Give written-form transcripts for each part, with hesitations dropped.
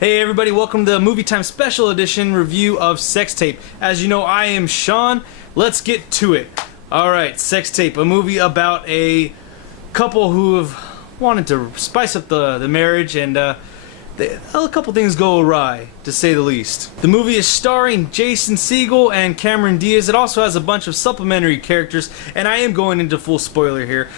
Hey everybody, welcome to the Movie Time Special Edition review of Sex Tape. As you know, I am Sean. Let's get to it. Alright, Sex Tape, a movie about a couple who have wanted to spice up the marriage and a couple things go awry, to say the least. The movie is starring Jason Segel and Cameron Diaz. It also has a bunch of supplementary characters, and I am going into full spoiler here.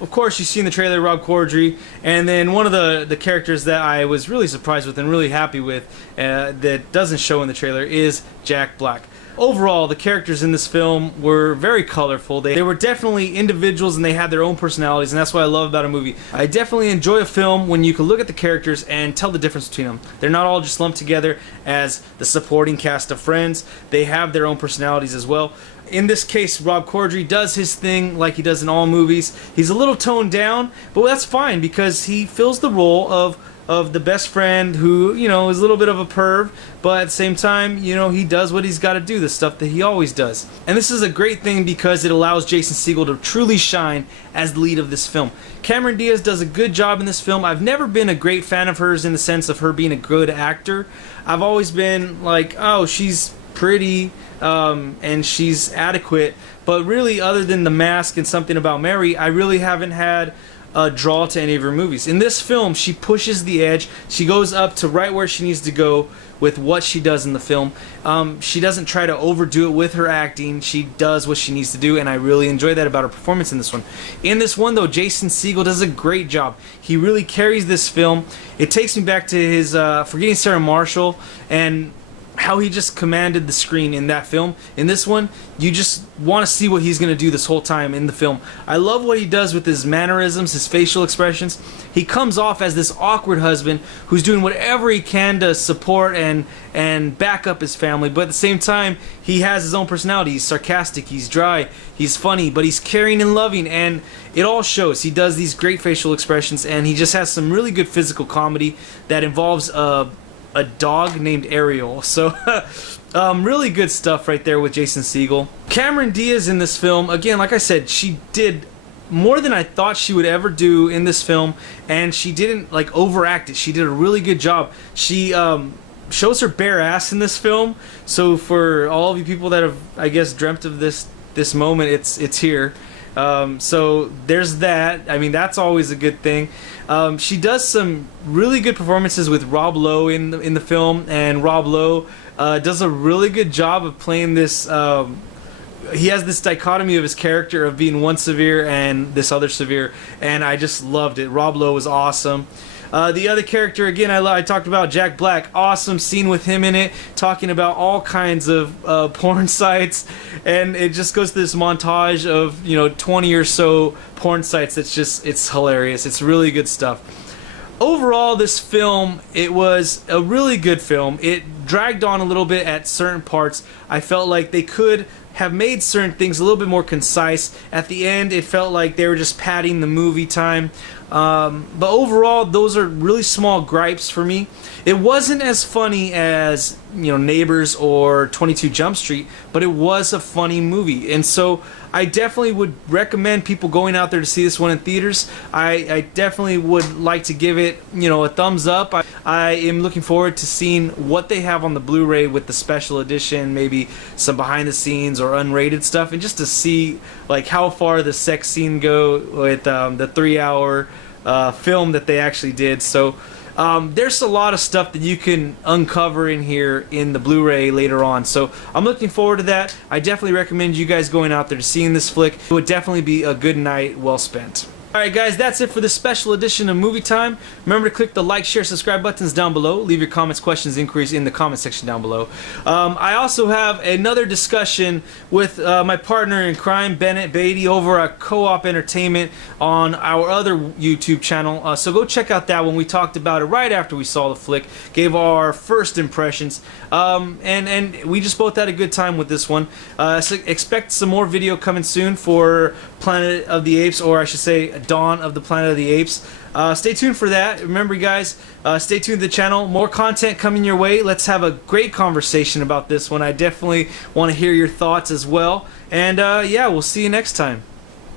Of course, you've seen the trailer, Rob Corddry, and then one of the characters that I was really surprised with and really happy with that doesn't show in the trailer is Jack Black. Overall, the characters in this film were very colorful. They were definitely individuals and they had their own personalities, and that's what I love about a movie. I definitely enjoy a film when you can look at the characters and tell the difference between them. They're not all just lumped together as the supporting cast of Friends. They have their own personalities as well. In this case, Rob Corddry does his thing like he does in all movies. He's a little toned down, but that's fine because he fills the role of the best friend who, you know, is a little bit of a perv, but at the same time, you know, he does what he's got to do, the stuff that he always does. And this is a great thing because it allows Jason Segel to truly shine as the lead of this film. Cameron Diaz does a good job in this film. I've never been a great fan of hers in the sense of her being a good actor. I've always been like, oh, she's pretty and she's adequate, but really other than The Mask and Something About Mary, I really haven't had a draw to any of her movies. In this film, she pushes the edge. She goes up to right where she needs to go with what she does in the film. She doesn't try to overdo it with her acting. She does what she needs to do, and I really enjoy that about her performance in this one. In this one, though, Jason Segel does a great job. He really carries this film. It takes me back to his Forgetting Sarah Marshall and how he just commanded the screen in that film. In this one, you just want to see what he's going to do this whole time in the film. I love what he does with his mannerisms, his facial expressions. He comes off as this awkward husband who's doing whatever he can to support and back up his family, but at the same time, he has his own personality. He's sarcastic, he's dry, he's funny, but he's caring and loving, and it all shows. He does these great facial expressions, and he just has some really good physical comedy that involves a dog named Ariel. So really good stuff right there with Jason Segel. Cameron Diaz in this film, again, like I said, she did more than I thought she would ever do in this film, and she didn't like overact it. She did a really good job. She shows her bare ass in this film, so for all of you people that have, I guess, dreamt of this moment, it's here. So there's that. I mean, that's always a good thing. She does some really good performances with Rob Lowe in the film, and Rob Lowe does a really good job of playing this. He has this dichotomy of his character of being one severe and this other severe, and I just loved it. Rob Lowe was awesome. The other character, again, I talked about Jack Black. Awesome scene with him in it, talking about all kinds of porn sites, and it just goes through this montage of, you know, 20 or so porn sites. It's hilarious. It's really good stuff. Overall, this film, it was a really good film. It dragged on a little bit at certain parts. I felt like they could have made certain things a little bit more concise. At the end, it felt like they were just padding the movie time. But overall, those are really small gripes for me. It wasn't as funny as, you know, Neighbors or 22 Jump Street, but it was a funny movie. And so I definitely would recommend people going out there to see this one in theaters. I definitely would like to give it, you know, a thumbs up. I am looking forward to seeing what they have on the Blu-ray with the special edition, maybe some behind the scenes or unrated stuff, and just to see like how far the sex scene go with the 3-hour film that they actually did. So there's a lot of stuff that you can uncover in here in the Blu-ray later on. So I'm looking forward to that. I definitely recommend you guys going out there to seeing this flick. It would definitely be a good night well spent. Alright guys, that's it for this special edition of Movie Time. Remember to click the like, share, subscribe buttons down below. Leave your comments, questions, inquiries in the comment section down below. I also have another discussion with my partner in crime, Bennett Beatty, over at Co-op Entertainment on our other YouTube channel. So go check out that one. We talked about it right after we saw the flick, gave our first impressions, and we just both had a good time with this one. So expect some more video coming soon for Planet of the Apes, or I should say Dawn of the Planet of the Apes. Stay tuned for that. Remember guys, stay tuned to the channel. More content coming your way. Let's have a great conversation about this one. I definitely want to hear your thoughts as well. And yeah, we'll see you next time.